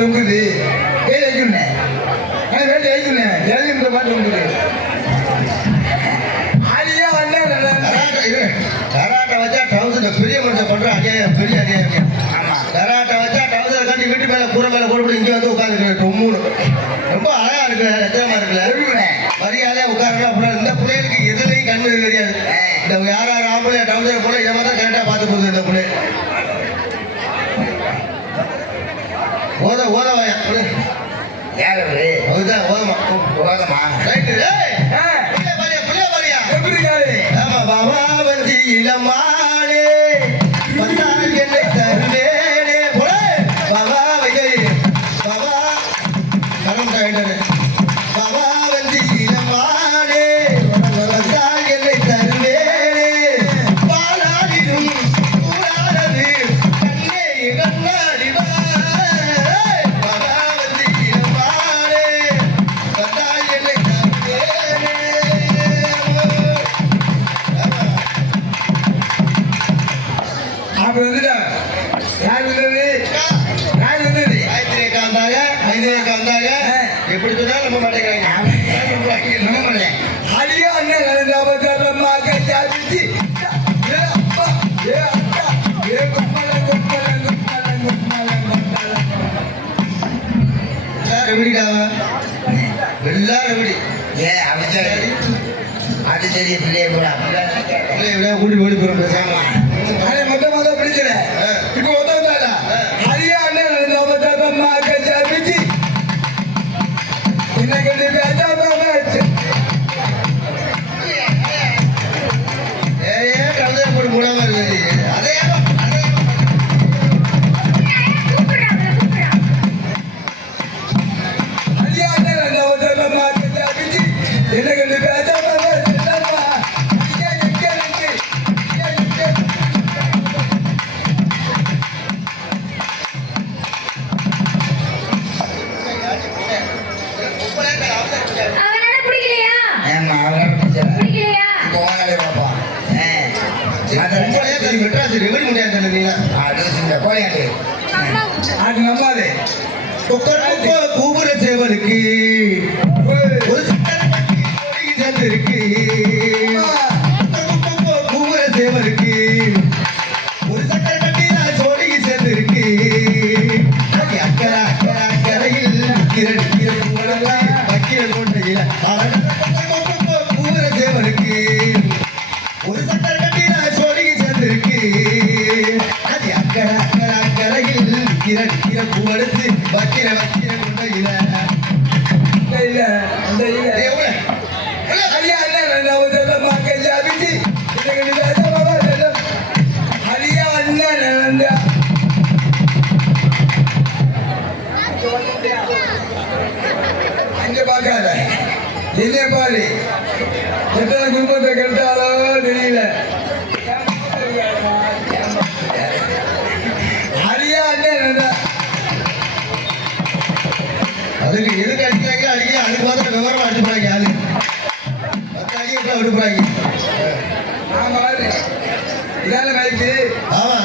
தொங்குது. ஏன் எழுதுனேன் வேண்டி எழுதுனேன் எழுதுன்ற மாதிரி தொங்குது. அழியா கராட்டை வச்சா டவுசர் பெரிய மனுஷன் பண்ற அநியாயம் பெரிய அநியாயம் ஆமா. கராட்டை வச்சா டவுசர் கட்டி வீட்டு மேல கூரை மேல போட்டு இங்கே வந்து உட்காந்துருக்கேன் ரொம்ப அழகா இருக்கு. எத்தனை இருக்குல்ல? வரியாலே உட்காரலாம் அப்படின்னா இந்த பிள்ளைகளுக்கு எதுலையும் கண்ணு தெரியாது. இந்த யாரும் ஓத ஓதவா யாரு ஓதான் ஓதமா ஓதமா ரைட்டு பிள்ளை பாரியா பிள்ளை பாரியா எப்படி ஆமா பாபா வந்து இல்லம்மா ரவிடிடாவா எல்லாம் ரவிடி ஏன் அடிச்சா அடிச்சடிய பிள்ளைய கூட அப்படிலாம் பிள்ளைய விட ஓடி ஓடி போகிறோம் கூபுர சேவலுக்கு ஒரு சித்தருக்கு வக்கிரன் இறப்பு அடுத்து வக்கிர வக்கிர குண்டையில இல்ல அந்த இல்ல கல்யாணம் ரெண்டாவது கல்யாணம் விஜி அங்க பாரு. அதுக்கு எதுக்கு அடிக்கிறாங்க அடிக்க அதுக்கு பார்த்து விவரமா அடிப்பாங்க ஆளு. பத்து அடிக்க விடுப்பாங்க ஆமா இதான கழிச்சு ஆமா